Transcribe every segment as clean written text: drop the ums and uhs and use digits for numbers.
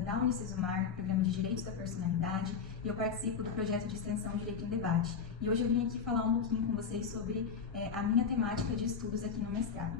oriunda da Unicesumar, Programa de Direitos da Personalidade, e eu participo do projeto de extensão Direito em Debate. E hoje eu vim aqui falar um pouquinho com vocês sobre a minha temática de estudos aqui no mestrado.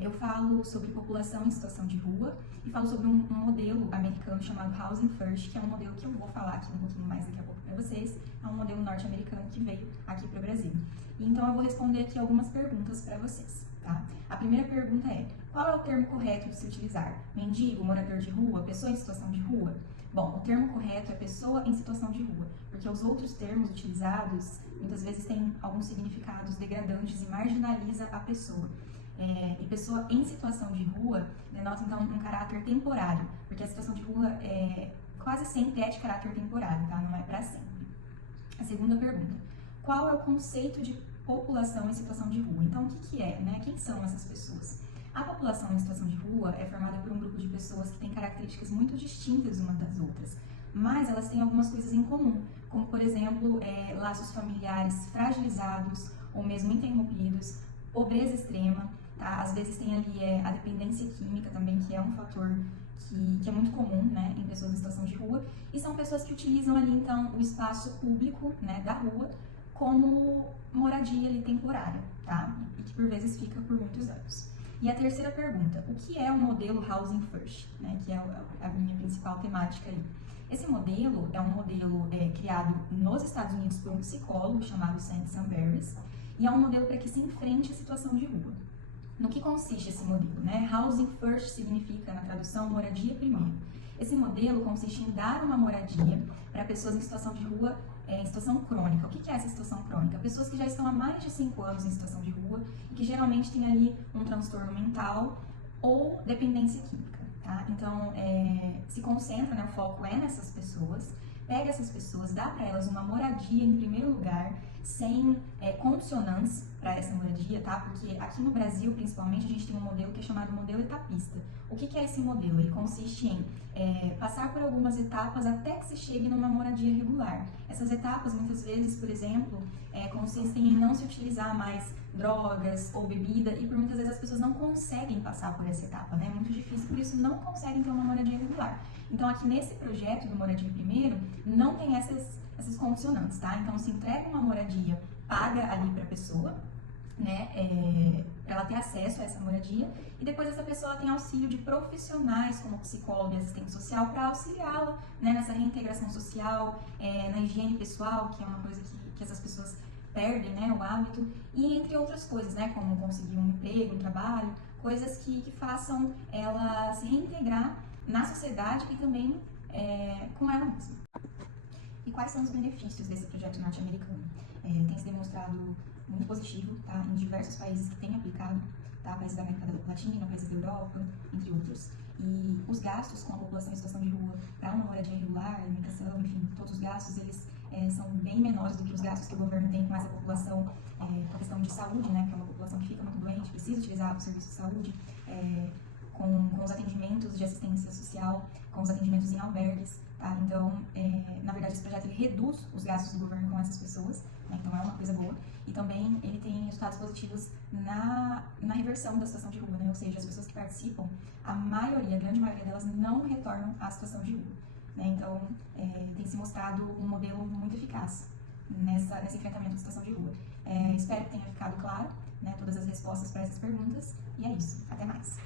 Eu falo sobre população em situação de rua e falo sobre um modelo americano chamado Housing First, que é um modelo que eu vou falar aqui um pouquinho mais daqui a pouco para vocês. É um modelo norte-americano que veio aqui para o Brasil. Então eu vou responder aqui algumas perguntas para vocês. Tá? A primeira pergunta é: qual é o termo correto de se utilizar? Mendigo, morador de rua, pessoa em situação de rua? Bom, o termo correto é pessoa em situação de rua, porque os outros termos utilizados muitas vezes têm alguns significados degradantes e marginaliza a pessoa. E pessoa em situação de rua denota então um caráter temporário, porque a situação de rua quase sempre é de caráter temporário, tá? Não é para sempre. A segunda pergunta: qual é o conceito de população em situação de rua? Então, o que é, né? Quem são essas pessoas? A população em situação de rua é formada por um grupo de pessoas que tem características muito distintas umas das outras, mas elas têm algumas coisas em comum, como, por exemplo, laços familiares fragilizados ou mesmo interrompidos, pobreza extrema, tá? Às vezes tem ali a dependência química também, que é um fator que é muito comum, né, em pessoas em situação de rua, e são pessoas que utilizam ali, então, o espaço público, né, da rua, como moradia ali temporária, tá? E que por vezes fica por muitos anos. E a terceira pergunta: o que é o modelo Housing First, né, que é a minha principal temática aí? Esse modelo é um modelo criado nos Estados Unidos por um psicólogo chamado Sandy Samberries, e é um modelo para que se enfrente a situação de rua. No que consiste esse modelo, né? Housing First significa, na tradução, moradia primeiro. Esse modelo consiste em dar uma moradia para pessoas em situação de rua, em situação crônica. O que é essa situação crônica? Pessoas que já estão há mais de 5 anos em situação de rua e que geralmente têm ali um transtorno mental ou dependência química, tá? Então, se concentra, né, o foco é nessas pessoas, pega essas pessoas, dá para elas uma moradia em primeiro lugar, sem condicionantes para essa moradia, tá? Porque aqui no Brasil, principalmente, a gente tem um modelo que é chamado modelo etapista. O que é esse modelo? Ele consiste em passar por algumas etapas até que se chegue numa moradia regular. Essas etapas, muitas vezes, por exemplo, consistem em não se utilizar mais drogas ou bebida, e por muitas vezes as pessoas não conseguem passar por essa etapa, né? É muito difícil, por isso não conseguem ter uma moradia regular. Então, aqui nesse projeto do Moradia Primeiro, não tem essas condicionantes, tá? Então, se entrega uma moradia paga ali para a pessoa, né, para ela ter acesso a essa moradia, e depois essa pessoa tem auxílio de profissionais como psicólogo e assistente social para auxiliá-la, né, nessa reintegração social, na higiene pessoal, que é uma coisa que essas pessoas perdem, né, o hábito, e entre outras coisas, né, como conseguir um emprego, um trabalho, coisas que façam ela se reintegrar na sociedade e também com ela mesma. E quais são os benefícios desse projeto norte-americano? Tem se demonstrado muito positivo, tá, em diversos países que têm aplicado, tá, países da América Latina, países da Europa, entre outros. E os gastos com a população em situação de rua para uma moradia regular, alimentação, enfim, todos os gastos, eles são bem menores do que os gastos que o governo tem com essa população, por questão de saúde, né, que é uma população que fica muito doente, precisa utilizar o serviço de saúde, com os atendimentos de assistência social, com os atendimentos em albergues, tá? Então, na verdade, esse projeto ele reduz os gastos do governo com essas pessoas, né? Então é uma coisa boa. E também ele tem resultados positivos na reversão da situação de rua, né? Ou seja, as pessoas que participam, a grande maioria delas não retornam à situação de rua, né? Então, tem se mostrado um modelo muito eficaz nesse enfrentamento da situação de rua. Espero que tenha ficado claro, né, todas as respostas para essas perguntas, e é isso. Até mais!